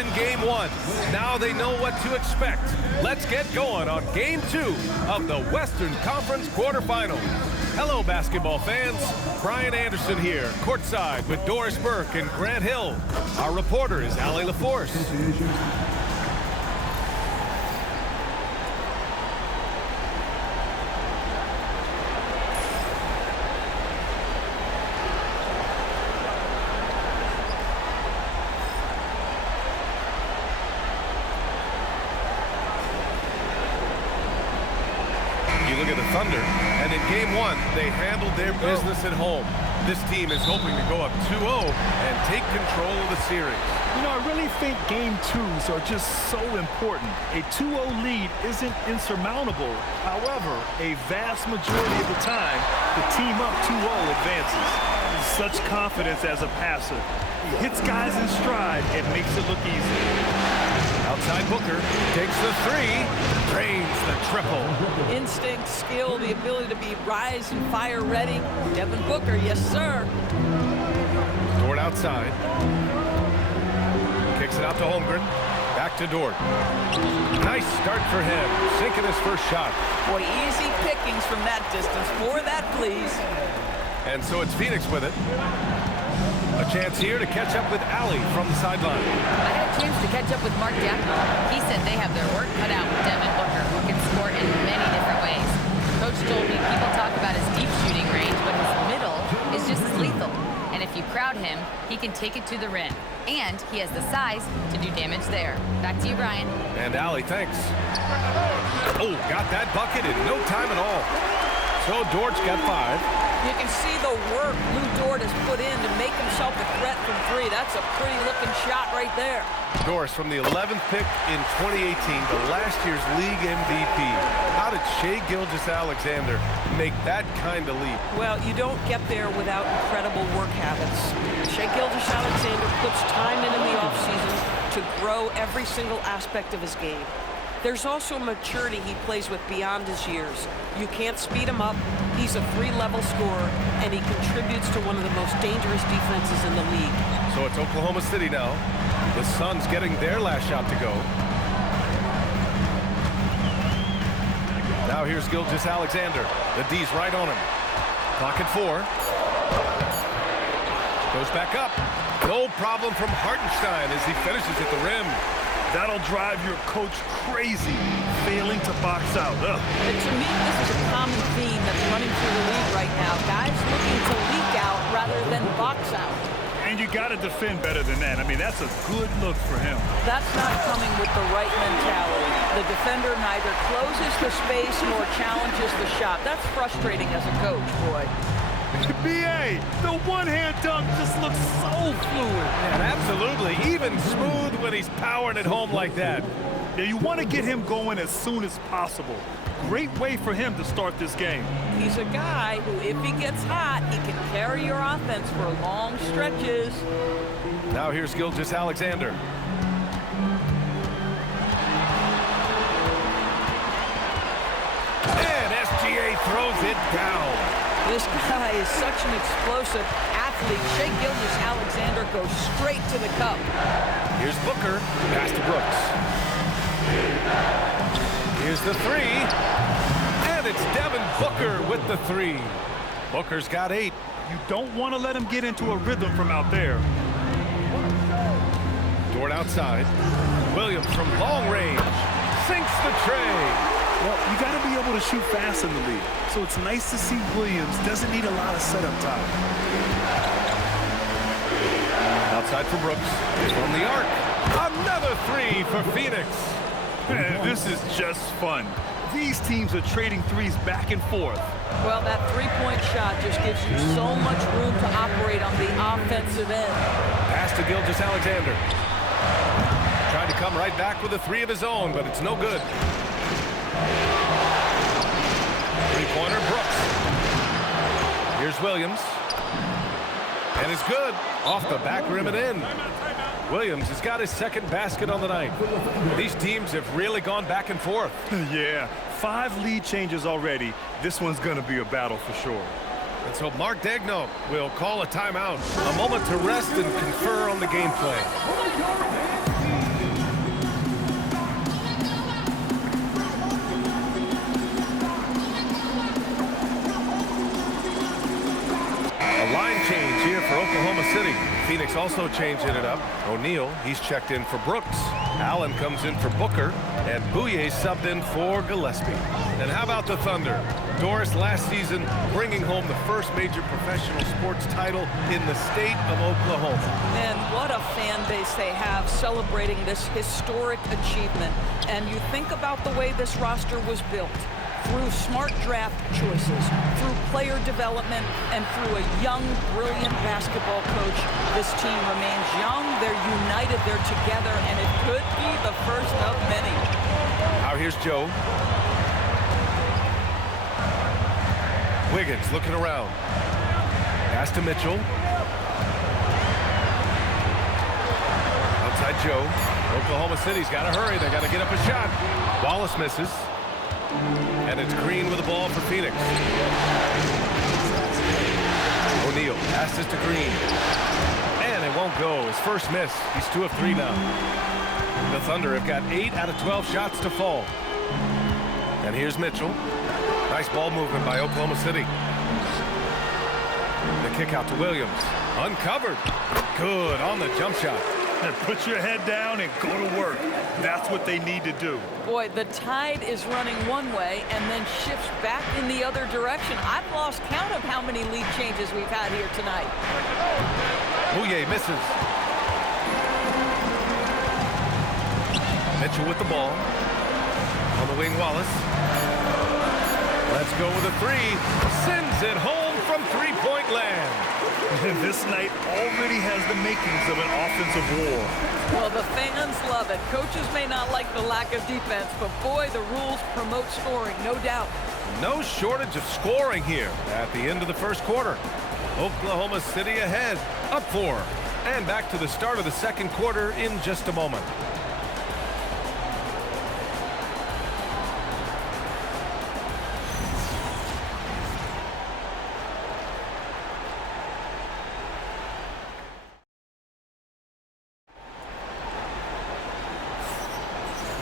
in game one. Now they know what to expect. Let's get going on game two of the Western Conference quarterfinals. Hello, basketball fans. Brian Anderson here, courtside with Doris Burke and Grant Hill. Our reporter is Allie LaForce. You look at the Thunder, and in game one, they handled their business at home. This team is hoping to go up 2-0 and take control of the series. You know, I really think game twos are just so important. A 2-0 lead isn't insurmountable. However, a vast majority of the time, the team up 2-0 advances. Such confidence as a passer. He hits guys in stride and makes it look easy. Outside Booker takes the three, drains the triple. Instinct, skill, the ability to be rise and fire ready. Devin Booker, yes sir. Dort outside. Kicks it out to Holmgren. Back to Dort. Nice start for him, sinking his first shot. Boy, easy pickings from that distance. More of that, please. And so it's Phoenix with it. A chance here to catch up with Allie from the sideline. I had a chance to catch up with Mark Jackson. He said they have their work cut out with Devin Booker, who can score in many different ways. Coach told me people talk about his deep shooting range, but his middle is just as lethal. And if you crowd him, he can take it to the rim. And he has the size to do damage there. Back to you, Brian. And Allie, thanks. Oh, got that bucket in no time at all. So Dort's got 5. You can see the work Lou Dort has put in to make himself a threat from three. That's a pretty looking shot right there. Doris from the 11th pick in 2018, the last year's league MVP. How did Shai Gilgeous-Alexander make that kind of leap? Well, you don't get there without incredible work habits. Shai Gilgeous-Alexander puts time in the offseason to grow every single aspect of his game. There's also maturity he plays with beyond his years. You can't speed him up. He's a 3-level scorer, and he contributes to one of the most dangerous defenses in the league. So it's Oklahoma City now. The Suns getting their last shot to go. Now here's Gilgeous-Alexander. The D's right on him. Clock at 4. Goes back up. No problem from Hartenstein as he finishes at the rim. That'll drive your coach crazy, failing to box out. And to me, this is a common theme that's running through the league right now. Guys looking to leak out rather than box out. And you got to defend better than that. I mean, that's a good look for him. That's not coming with the right mentality. The defender neither closes the space nor challenges the shot. That's frustrating as a coach, boy. B.A., the one-hand dunk just looks so fluid. And absolutely, even smooth when he's powering it home like that. Yeah, you want to get him going as soon as possible. Great way for him to start this game. He's a guy who, if he gets hot, he can carry your offense for long stretches. Now here's Gilgeous-Alexander. And SGA throws it down. This guy is such an explosive athlete. Shai Gilgeous-Alexander goes straight to the cup. Here's Booker, pass to Brooks. Here's the three, and it's Devin Booker with the three. Booker's got 8. You don't want to let him get into a rhythm from out there. Dort outside. Williams from long range sinks the tray. Well, you got to be able to shoot fast in the league. So it's nice to see Williams doesn't need a lot of setup time. Outside for Brooks. From the arc. Another 3 for Phoenix. This is just fun. These teams are trading threes back and forth. Well, that three-point shot just gives you so much room to operate on the offensive end. Pass to Gilgeous-Alexander. Tried to come right back with a 3 of his own, but it's no good. Three-pointer, Brooks. Here's Williams. And it's good. Off the back rim and in. Williams has got his second basket on the night. These teams have really gone back and forth. Yeah, 5 lead changes already. This one's going to be a battle for sure. And so Mark Daigneault will call a timeout. A moment to rest and confer on the game plan. Phoenix also changing it up. O'Neal, he's checked in for Brooks. Allen comes in for Booker. And Bouye subbed in for Gillespie. And how about the Thunder? Doris, last season bringing home the first major professional sports title in the state of Oklahoma. And what a fan base they have celebrating this historic achievement. And you think about the way this roster was built. Through smart draft choices, through player development, and through a young, brilliant basketball coach, this team remains young, they're united, they're together, and it could be the first of many. Now here's Joe. Wiggins looking around. Pass to Mitchell. Outside Joe. Oklahoma City's got to hurry. They got to get up a shot. Wallace misses. And it's Green with the ball for Phoenix. O'Neal passes to Green. And it won't go. His first miss. He's 2 of 3 now. The Thunder have got 8 out of 12 shots to fall. And here's Mitchell. Nice ball movement by Oklahoma City. The kick out to Williams. Uncovered. Good on the jump shot. And put your head down and go to work. That's what they need to do. Boy, the tide is running one way and then shifts back in the other direction. I've lost count of how many lead changes we've had here tonight. Bouye misses. Mitchell with the ball. On the wing, Wallace. Let's go with a 3. Sends it home from three-point land. This night already has the makings of an offensive war. Well, the fans love it. Coaches may not like the lack of defense, but boy, the rules promote scoring, no doubt. No shortage of scoring here at the end of the first quarter. Oklahoma City ahead, up 4. And back to the start of the second quarter in just a moment.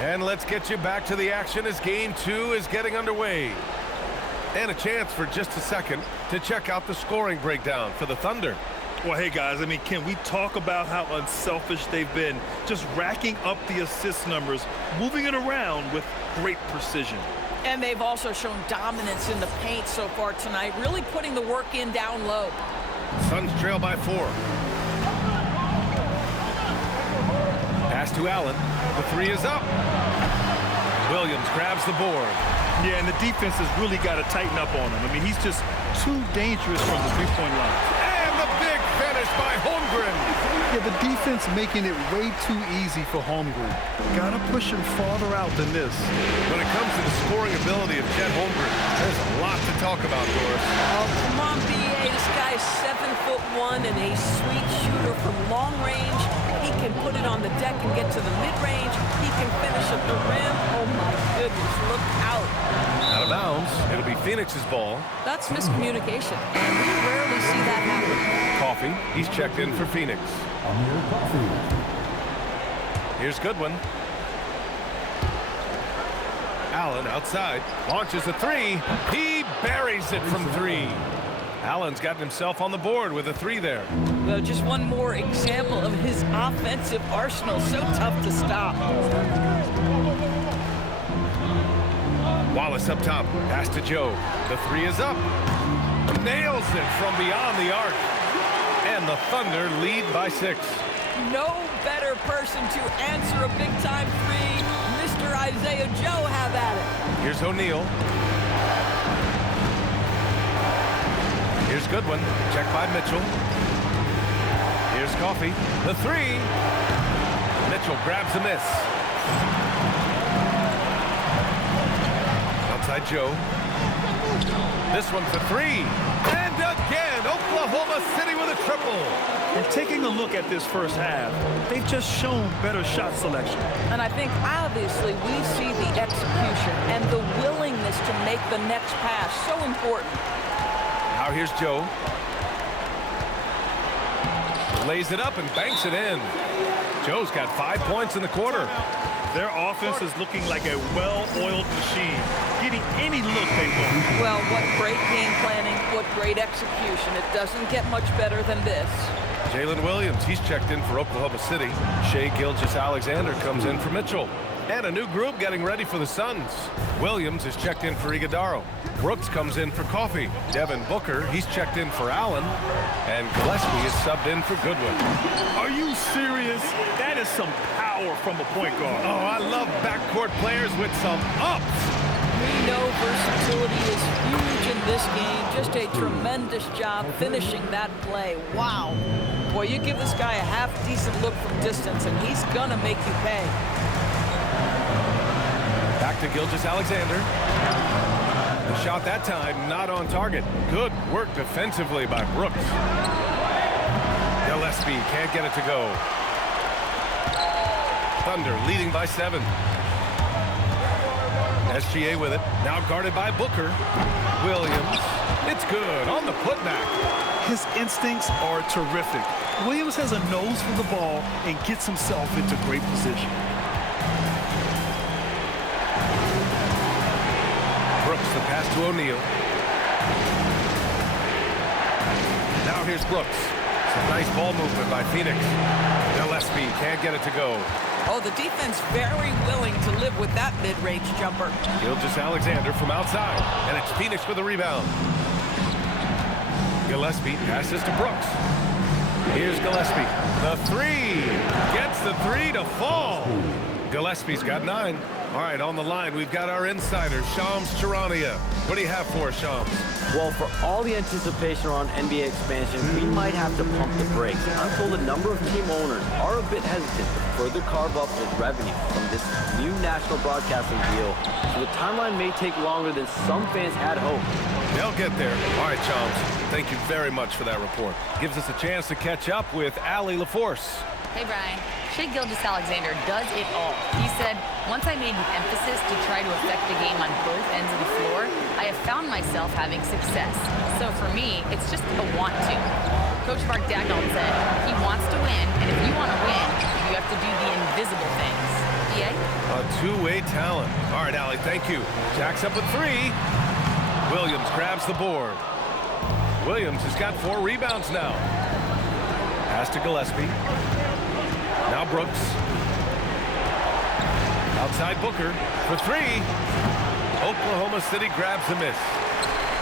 And let's get you back to the action as Game 2 is getting underway. And a chance for just a second to check out the scoring breakdown for the Thunder. Well, hey, guys, I mean, can we talk about how unselfish they've been? Just racking up the assist numbers, moving it around with great precision. And they've also shown dominance in the paint so far tonight, really putting the work in down low. Suns trail by 4. Pass to Allen. The 3 is up. Williams grabs the board. Yeah, and the defense has really got to tighten up on him. I mean, he's just too dangerous from the three-point line. And the big finish by Holmgren. Yeah, the defense making it way too easy for Holmgren. Got to push him farther out than this. When it comes to the scoring ability of Chet Holmgren, there's a lot to talk about, Doris. Oh, come on, B.A. This guy is 7'1" and a sweet shooter from long range. He can put it on the deck and get to the mid-range. He can finish at the rim. Oh, my goodness, look out. Out of bounds. It'll be Phoenix's ball. That's miscommunication, and we rarely see that happen. Coffee. He's checked in for Phoenix. Here's Goodwin. Allen outside. Launches a 3. He buries it from 3. Allen's gotten himself on the board with a 3 there. Well, just one more example of his offensive arsenal. So tough to stop. Wallace up top. Pass to Joe. The 3 is up. Nails it from beyond the arc. And the Thunder lead by 6. No better person to answer a big-time 3. Mr. Isaiah Joe, have at it. Here's O'Neal. Here's Goodwin. Check by Mitchell. Here's Coffee. The 3. Mitchell grabs a miss. Outside Joe. This one for 3. And again, Oklahoma City with a triple. And taking a look at this first half, they've just shown better shot selection. And I think, obviously, we see the execution and the willingness to make the next pass so important. Now here's Joe. Lays it up and banks it in. Joe's got 5 points in the quarter. Their offense is looking like a well-oiled machine, getting any look they want. Well, what great game planning, what great execution. It doesn't get much better than this. Jalen Williams, he's checked in for Oklahoma City. Shai Gilgeous-Alexander comes in for Mitchell. And a new group getting ready for the Suns. Williams is checked in for Iguodaro. Brooks comes in for Coffey. Devin Booker, he's checked in for Allen. And Gillespie is subbed in for Goodwin. Are you serious? That is some power from a point guard. Oh, I love backcourt players with some ups. We know versatility is huge in this game. Just a tremendous job finishing that play. Wow. Boy, you give this guy a half-decent look from distance, and he's gonna make you pay. Back to Gilgeous-Alexander. The shot that time not on target. Good work defensively by Brooks. Gillespie can't get it to go. Thunder leading by 7. SGA with it. Now guarded by Booker. Williams. It's good on the putback. His instincts are terrific. Williams has a nose for the ball and gets himself into great position. Brooks, the pass to O'Neal. Now here's Brooks. Some nice ball movement by Phoenix. Gillespie can't get it to go. Oh, the defense very willing to live with that mid-range jumper. Gilgeous-Alexander from outside. And it's Phoenix with the rebound. Gillespie passes to Brooks. Here's Gillespie. The 3. Gets the 3 to fall. Gillespie's got 9. All right, on the line, we've got our insider, Shams Charania. What do you have for us, Shams? Well, for all the anticipation around NBA expansion, we might have to pump the brakes. I'm told a number of team owners are a bit hesitant to further carve up the revenue from this new national broadcasting deal, so the timeline may take longer than some fans had hoped. They'll get there. All right, Shams, thank you very much for that report. Gives us a chance to catch up with Allie LaForce. Hey, Brian. Shai Gilgeous-Alexander does it all. He said, once I made an emphasis to try to affect the game on both ends of the floor, I have found myself having success. So for me, it's just a want to. Coach Mark Dagnall said, he wants to win, and if you want to win, you have to do the invisible things. EA? A two-way talent. All right, Allie, thank you. Jacks up with 3. Williams grabs the board. Williams has got 4 rebounds now. Pass to Gillespie. Now Brooks. Outside Booker for 3. Oklahoma City grabs a miss.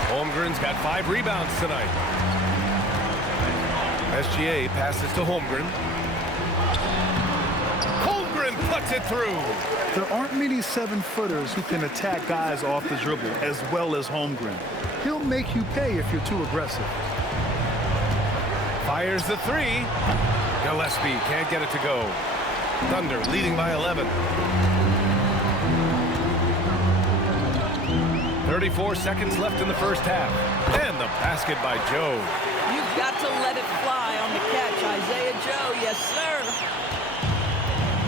Holmgren's got 5 rebounds tonight. SGA passes to Holmgren. Holmgren puts it through. There aren't many 7-footers who can attack guys off the dribble as well as Holmgren. He'll make you pay if you're too aggressive. Fires the 3. Gillespie can't get it to go. Thunder leading by 11. 34 seconds left in the first half. And the basket by Joe. You've got to let it fly on the catch, Isaiah Joe. Yes, sir.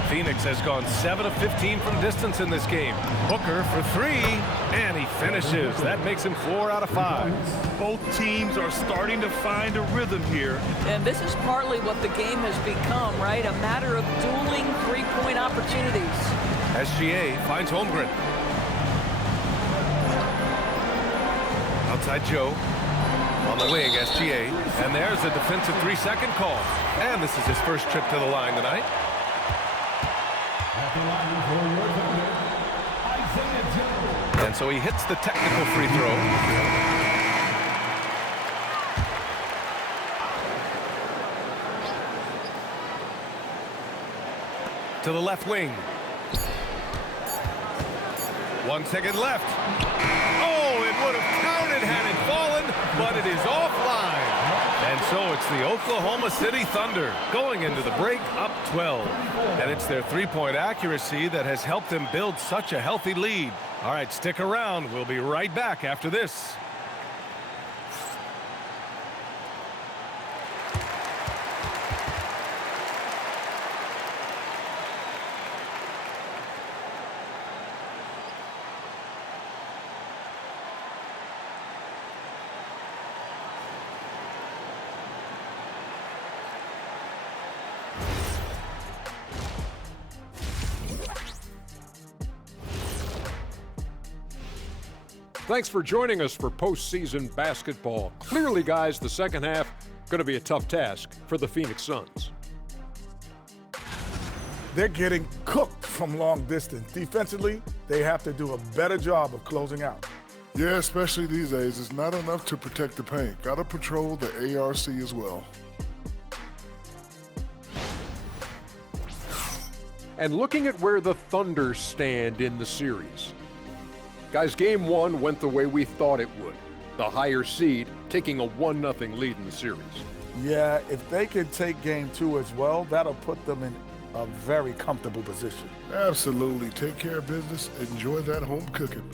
Phoenix has gone 7 of 15 from distance in this game. Booker for 3, and he finishes. That makes him 4 out of 5. Both teams are starting to find a rhythm here. And this is partly what the game has become, right? A matter of dueling three-point opportunities. SGA finds Holmgren. Outside Joe. On the wing, SGA. And there's a defensive 3-second call. And this is his first trip to the line tonight. And so he hits the technical free throw. To the left wing. 1 second left. Oh, it would have counted had it fallen, but it is offline. And so it's the Oklahoma City Thunder going into the break up 12. And it's their three-point accuracy that has helped them build such a healthy lead. All right, stick around. We'll be right back after this. Thanks for joining us for postseason basketball. Clearly, guys, the second half Going to be a tough task for the Phoenix Suns. They're getting cooked from long distance. Defensively, they have to do a better job of closing out. Yeah, especially these days. It's not enough to protect the paint. Got to patrol the ARC as well. And looking at where the Thunder stand in the series. Guys, game one went the way we thought it would. The higher seed taking a 1-0 lead in the series. Yeah, if they can take game two as well, that'll put them in a very comfortable position. Absolutely. Take care of business. Enjoy that home cooking.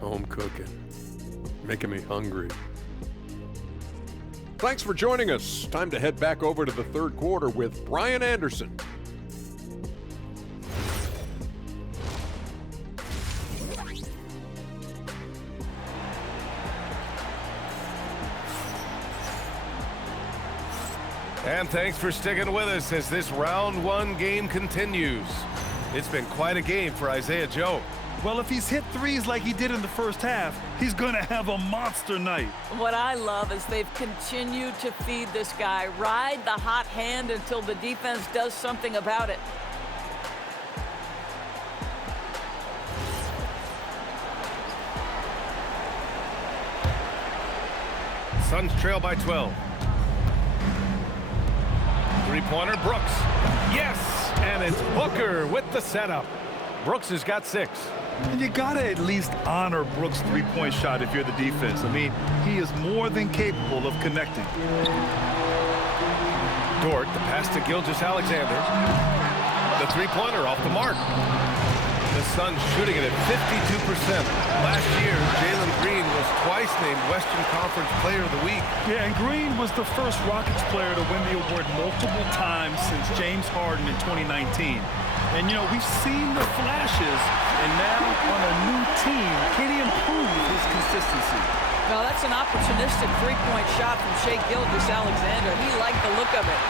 Home cooking. Making me hungry. Thanks for joining us. Time to head back over to the third quarter with Brian Anderson. And thanks for sticking with us as this round one game continues. It's been quite a game for Isaiah Joe. Well, if he's hit threes like he did in the first half, he's going to have a monster night. What I love is they've continued to feed this guy. Ride the hot hand until the defense does something about it. Suns trail by 12. Three-pointer, Brooks. Yes! And it's Booker with the setup. Brooks has got 6. And you got to at least honor Brooks' three-point shot if you're the defense. I mean, he is more than capable of connecting. Dort, the pass to Gilgeous-Alexander. The three-pointer off the mark. The Suns shooting it at 52%. Last year, Jalen Green was twice named Western Conference Player of the Week. Yeah, and Green was the first Rockets player to win the award multiple times since James Harden in 2019. And, you know, we've seen the flashes, and now on a new team, can he improve his consistency? Well, that's an opportunistic three-point shot from Shai Gilgeous-Alexander. He liked the look of it.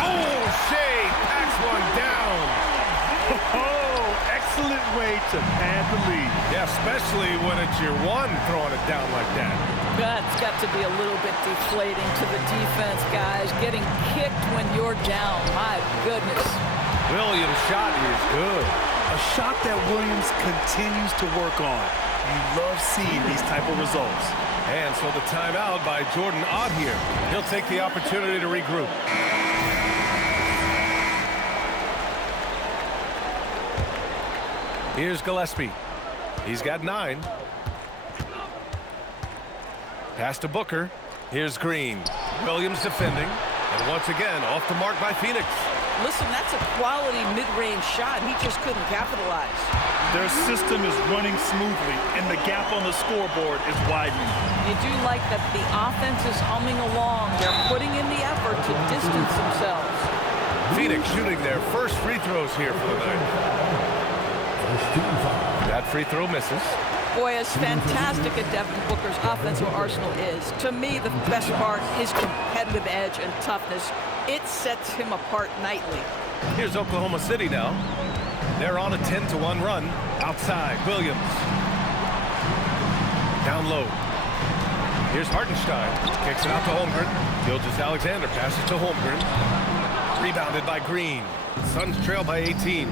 Oh, Shai packs one down. Oh, excellent way to pad the lead. Yeah, especially when it's your one throwing it down like that. That's got to be a little bit deflating to the defense, guys. Getting kicked when you're down. My goodness. Williams' shot is good. A shot that Williams continues to work on. You love seeing these type of results. And so the timeout by Jordan Ott here. He'll take the opportunity to regroup. Here's Gillespie. He's got 9. Pass to Booker. Here's Green. Williams defending. And once again, off the mark by Phoenix. Listen, that's a quality mid-range shot. He just couldn't capitalize. Their system is running smoothly, and the gap on the scoreboard is widening. You do like that the offense is humming along. They're putting in the effort to distance themselves. Phoenix shooting their first free throws here for the night. That free throw misses. Boy, as fantastic as Devin Booker's offensive arsenal is, to me the best part is competitive edge and toughness. It sets him apart nightly. Here's Oklahoma City now. They're on a 10-1 run. Outside, Williams. Down low. Here's Hartenstein. Kicks it out to Holmgren. Gilgeous-Alexander passes to Holmgren. Rebounded by Green. Suns trail by 18.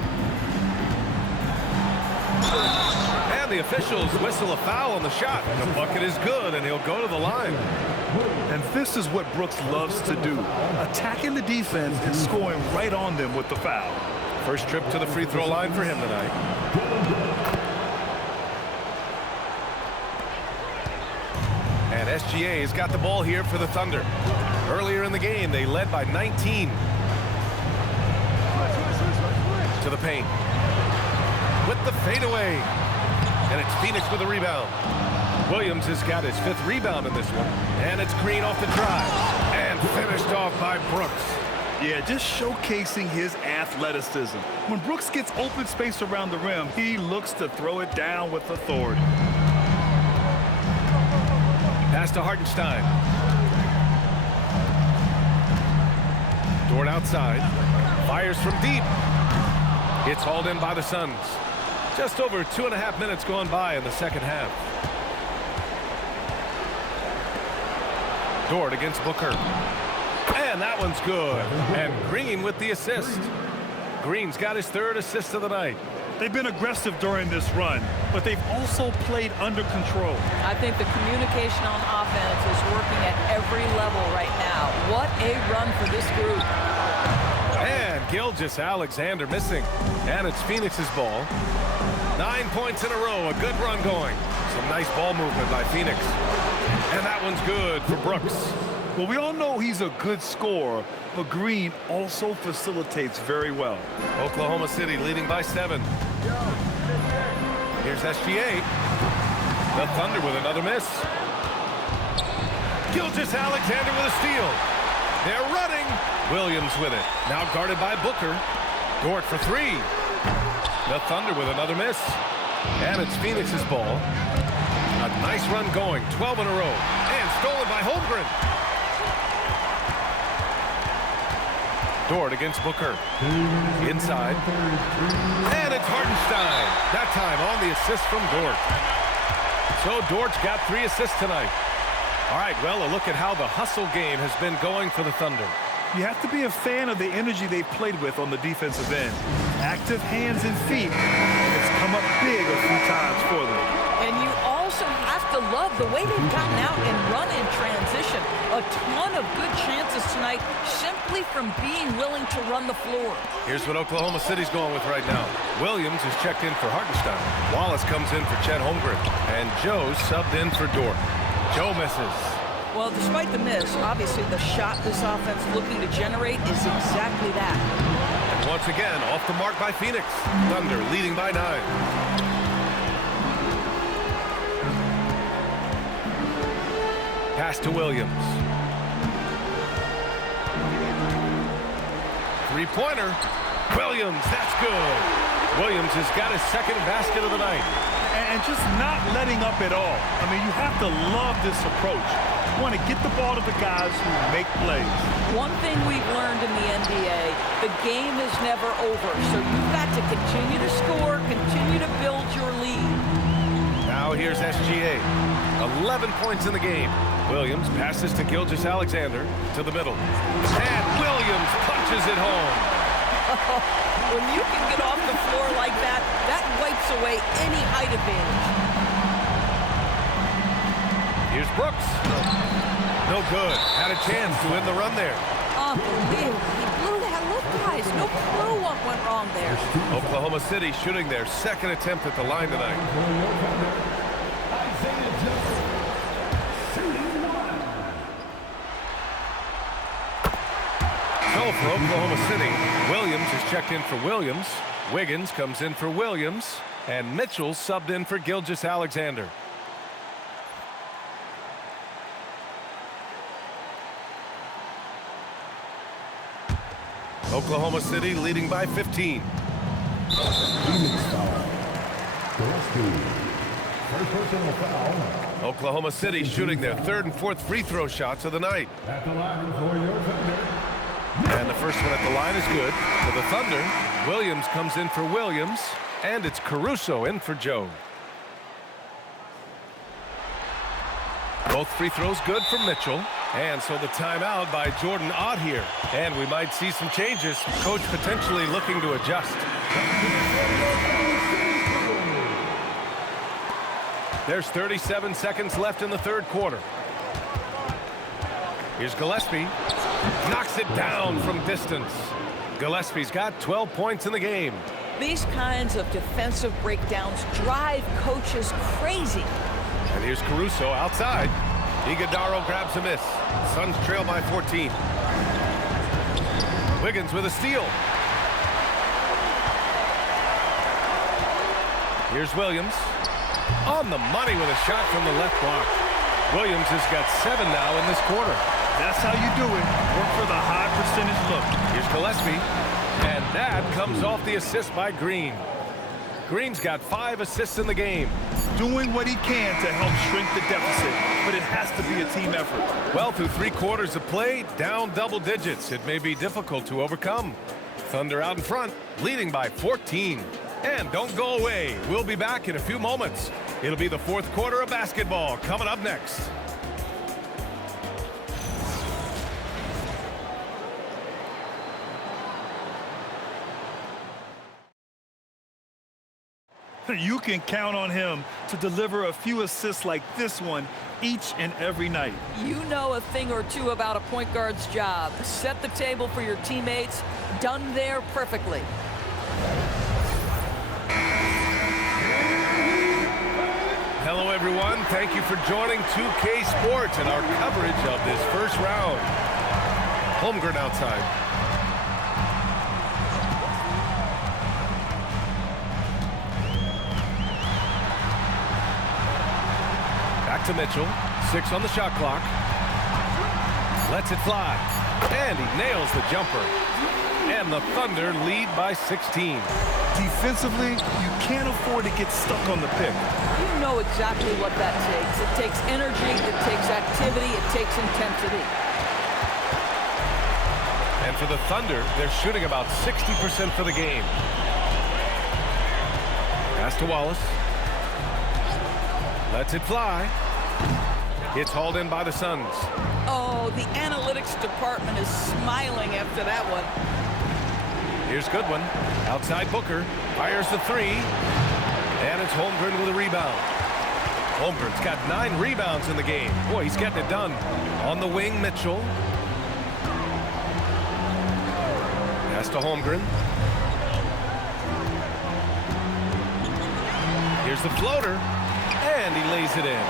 And the officials whistle a foul on the shot. The bucket is good, and he'll go to the line. And this is what Brooks loves to do, attacking the defense and scoring right on them with the foul. First trip to the free throw line for him tonight. And SGA's got the ball here for the Thunder. Earlier in the game, they led by 19. To the paint. With the fadeaway. And it's Phoenix with a rebound. Williams has got his 5th rebound in this one. And it's Green off the drive. And finished off by Brooks. Yeah, just showcasing his athleticism. When Brooks gets open space around the rim, he looks to throw it down with authority. Pass to Hartenstein. Dort outside. Fires from deep. It's hauled in by the Suns. Just over 2.5 minutes gone by in the second half. Dort against Booker. And that one's good. And Green with the assist. Green's got his 3rd assist of the night. They've been aggressive during this run, but they've also played under control. I think the communication on offense is working at every level right now. What a run for this group. And Gilgeous-Alexander missing. And it's Phoenix's ball. 9 points in a row. A good run going. Some nice ball movement by Phoenix. And that one's good for Brooks. Well, we all know he's a good scorer, but Green also facilitates very well. Oklahoma City leading by 7. Here's SGA. The Thunder with another miss. Gilgeous-Alexander with a steal. They're running. Williams with it. Now guarded by Booker. Dort for 3. The Thunder with another miss. And it's Phoenix's ball. A nice run going. 12 in a row. And stolen by Holmgren. Dort against Booker. Inside. And it's Hartenstein. That time on the assist from Dort. So Dort's got 3 assists tonight. All right, well, a look at how the hustle game has been going for the Thunder. You have to be a fan of the energy they've played with on the defensive end. Active hands and feet. And it's come up big a few times for them. And you also have to love the way they've gotten out and run in transition. A ton of good chances tonight simply from being willing to run the floor. Here's what Oklahoma City's going with right now. Williams is checked in for Hartenstein. Wallace comes in for Chet Holmgren. And Joe subbed in for Dort. Joe misses. Well, despite the miss, obviously the shot this offense looking to generate is exactly that. And once again, off the mark by Phoenix. Thunder leading by 9. Pass to Williams. 3-pointer. Williams, that's good. Williams has got his 2nd basket of the night. And just not letting up at all. I mean, you have to love this approach. You want to get the ball to the guys who make plays. One thing we've learned in the NBA, the game is never over. So you've got to continue to score, continue to build your lead. Now here's SGA. 11 points in the game. Williams passes to Gilgeous-Alexander to the middle. And Williams punches it home. When you can get off the floor like that, that wipes away any height advantage. Here's Brooks. No good. Had a chance to win the run there. Unbelievable. He blew that look, guys. No clue what went wrong there. Oklahoma City shooting their 2nd attempt at the line tonight. So for Oklahoma City, Williams is checked in for Williams. Wiggins comes in for Williams. And Mitchell subbed in for Gilgeous-Alexander. Oklahoma City leading by 15. Oklahoma City shooting their 3rd and 4th free throw shots of the night. And the first one at the line is good for the Thunder. Williams comes in for Williams, and it's Caruso in for Joe. Both free throws good for Mitchell. And so the timeout by Jordan Ott here. And we might see some changes. Coach potentially looking to adjust. There's 37 seconds left in the 3rd quarter. Here's Gillespie. Knocks it down from distance. Gillespie's got 12 points in the game. These kinds of defensive breakdowns drive coaches crazy. And here's Caruso outside. Iguodala grabs a miss. Suns trail by 14. Wiggins with a steal. Here's Williams. On the money with a shot from the left block. Williams has got 7 now in this quarter. That's how you do it. Work for the high percentage look. Here's Gillespie. And that comes off the assist by Green. Green's got 5 assists in the game. Doing what he can to help shrink the deficit, but it has to be a team effort. Well, through 3 quarters of play, down double digits. It may be difficult to overcome. Thunder out in front, leading by 14. And don't go away. We'll be back in a few moments. It'll be the 4th quarter of basketball coming up next. You can count on him to deliver a few assists like this one each and every night. You know a thing or two about a point guard's job. Set the table for your teammates. Done there perfectly. Hello, everyone. Thank you for joining 2K Sports and our coverage of this first round. Holmgren outside. Back to Mitchell. 6 on the shot clock. Lets it fly. And he nails the jumper. And the Thunder lead by 16. Defensively, you can't afford to get stuck on the pick. You know exactly what that takes. It takes energy, it takes activity, it takes intensity. And for the Thunder, they're shooting about 60% for the game. Pass to Wallace. Lets it fly. It's hauled in by the Suns. Oh, the analytics department is smiling after that one. Here's Goodwin. Outside Booker. Fires the 3. And it's Holmgren with a rebound. Holmgren's got 9 rebounds in the game. Boy, he's getting it done. On the wing, Mitchell. Pass to Holmgren. Here's the floater. And he lays it in.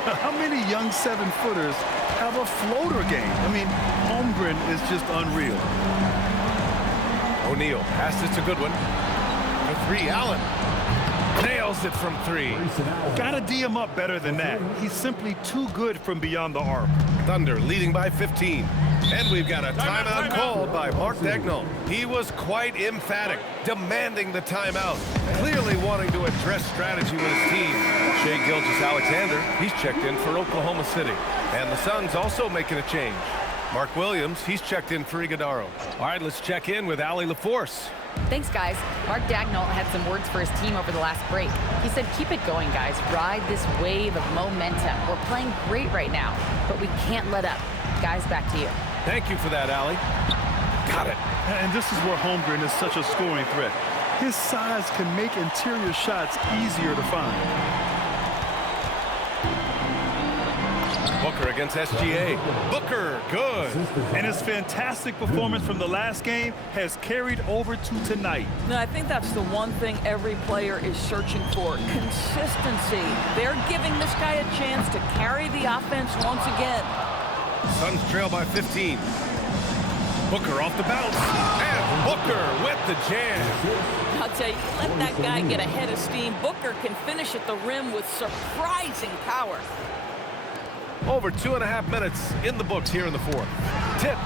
How many young 7-footers have a floater game? I mean, Holmgren is just unreal. O'Neal passes to Goodwin. To 3, Allen. Nails it from 3. Gotta D him up better than that. He's simply too good from beyond the arc. Thunder leading by 15. And we've got a timeout called by Mark Daigneault. He was quite emphatic, demanding the timeout, clearly wanting to address strategy with his team. Shai Gilgeous-Alexander, he's checked in for Oklahoma City. And the Suns also making a change. Mark Williams, he's checked in for Iguodaro. All right, let's check in with Allie LaForce. Thanks, guys. Mark Daigneault had some words for his team over the last break. He said, keep it going, guys. Ride this wave of momentum. We're playing great right now, but we can't let up. Guys, back to you. Thank you for that, Allie. Got it. And this is where Holmgren is such a scoring threat. His size can make interior shots easier to find. Booker against SGA. Booker, good. And his fantastic performance from the last game has carried over to tonight. And I think that's the one thing every player is searching for, consistency. They're giving this guy a chance to carry the offense once again. Suns trail by 15. Booker off the bounce. And Booker with the jam. I'll tell you, let that guy get a head of steam. Booker can finish at the rim with surprising power. Over 2.5 minutes in the books here in the 4th. Tipped.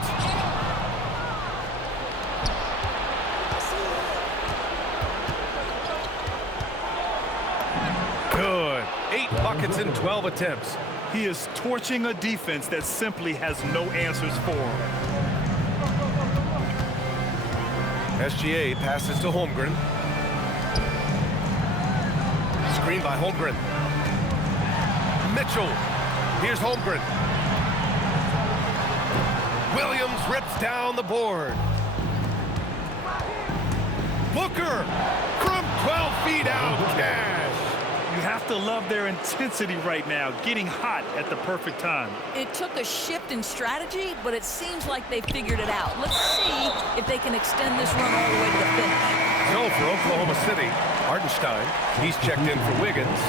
Good. 8 buckets in 12 attempts. He is torching a defense that simply has no answers for him. SGA passes to Holmgren. Screen by Holmgren. Mitchell. Here's Holmgren. Williams rips down the board. Booker from 12 feet out. Cash. You have to love their intensity right now, getting hot at the perfect time. It took a shift in strategy, but it seems like they figured it out. Let's see if they can extend this run all the way to the finish. So for Oklahoma City, Hartenstein, he's checked in for Wiggins.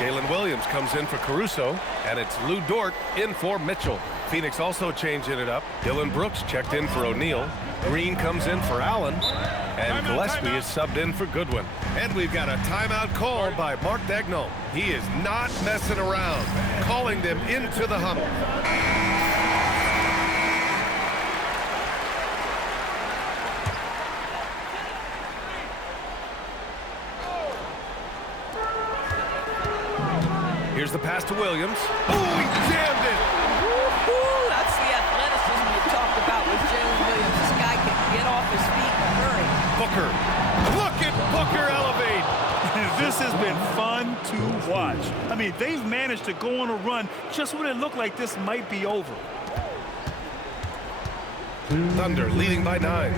Jalen Williams comes in for Caruso, and it's Lou Dort in for Mitchell. Phoenix also changing it up. Dylan Brooks checked in for O'Neal. Green comes in for Allen. And Gillespie is subbed in for Goodwin. And we've got a timeout called by Mark Daigneault. He is not messing around, calling them into the huddle. Here's the pass to Williams. Oh, he jammed it! Woo-hoo! That's the athleticism you talked about with Jalen Williams. This guy can get off his feet in a hurry. Booker. Look at Booker elevate. This has been fun to watch. I mean, they've managed to go on a run just when it looked like this might be over. Thunder leading by 9.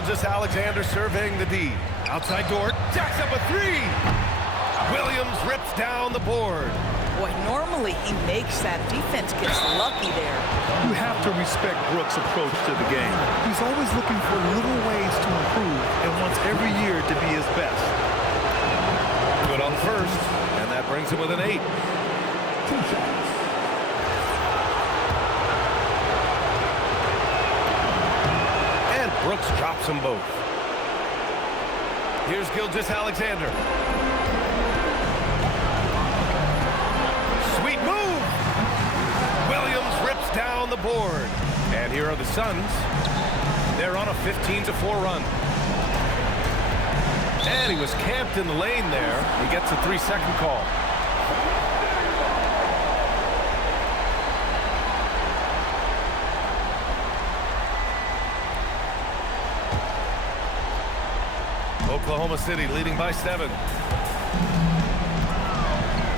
Gilgeous-Alexander surveying the D. Outside Dort, jacks up a three. Williams rips down the board. Boy, normally he makes that. Defense gets lucky there. You have to respect Brooks' approach to the game. He's always looking for little ways to improve and wants every year to be his best. Good on first, and that brings him with an 8. And Brooks drops them both. Here's Gilgeous-Alexander. Sweet move! Williams rips down the board. And here are the Suns. They're on a 15-4 run. And he was camped in the lane there. He gets a 3-second call. Oklahoma City leading by 7.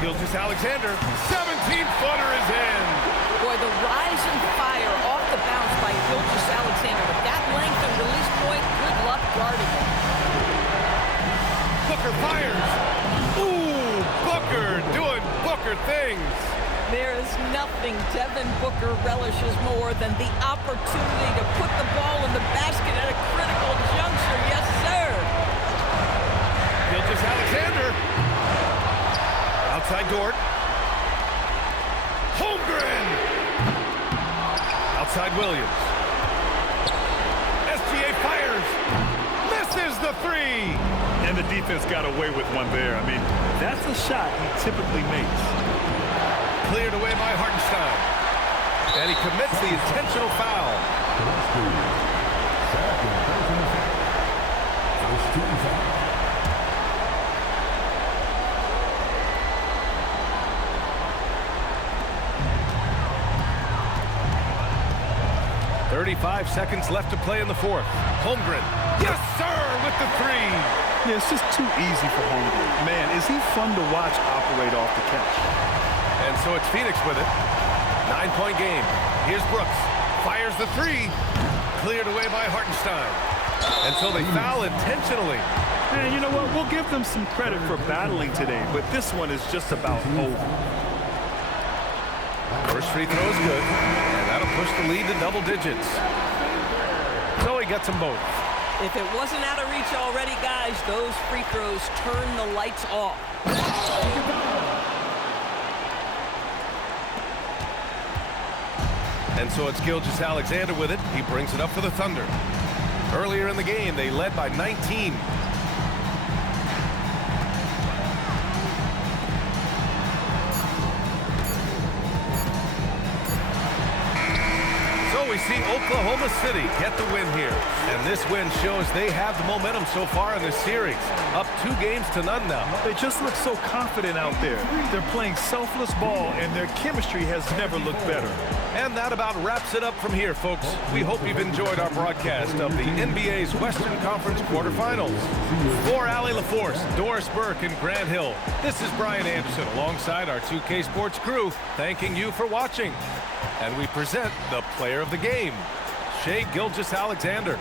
Gilgeous-Alexander, 17-footer is in. Boy, the rise and fire off the bounce by Gilgeous-Alexander. With that length and release point, good luck guarding it. Booker fires. Ooh, Booker doing Booker things. There is nothing Devin Booker relishes more than the opportunity to put the ball in the basket at a critical juncture. Yes, sir. Gilgeous-Alexander. Outside Dort. Holmgren. Outside Williams. SGA fires. Misses the 3. And the defense got away with one there. I mean, that's a shot he typically makes. Cleared away by Hartenstein. And he commits the intentional foul. 35 seconds left to play in the 4th. Holmgren. Yes, sir, with the 3. Yeah, it's just too easy for Holmgren. Man, is he fun to watch operate off the catch. And so it's Phoenix with it. 9-point game. Here's Brooks. Fires the 3. Cleared away by Hartenstein. And so they foul intentionally. Man, you know what? We'll give them some credit for battling today, but this one is just about over. First free throw is good, and that'll push the lead to double digits. So he gets them both. If it wasn't out of reach already, guys, those free throws turn the lights off. And so it's Gilgeous-Alexander with it. He brings it up for the Thunder. Earlier in the game, they led by 19. So we see Oklahoma City get the win here. And this win shows they have the momentum so far in this series. Up 2 games to none now. They just look so confident out there. They're playing selfless ball, and their chemistry has never looked better. And that about wraps it up from here, folks. We hope you've enjoyed our broadcast of the NBA's Western Conference quarterfinals. For Allie LaForce, Doris Burke, and Grant Hill, this is Brian Anderson alongside our 2K Sports crew, thanking you for watching. And we present the player of the game, Shai Gilgeous-Alexander.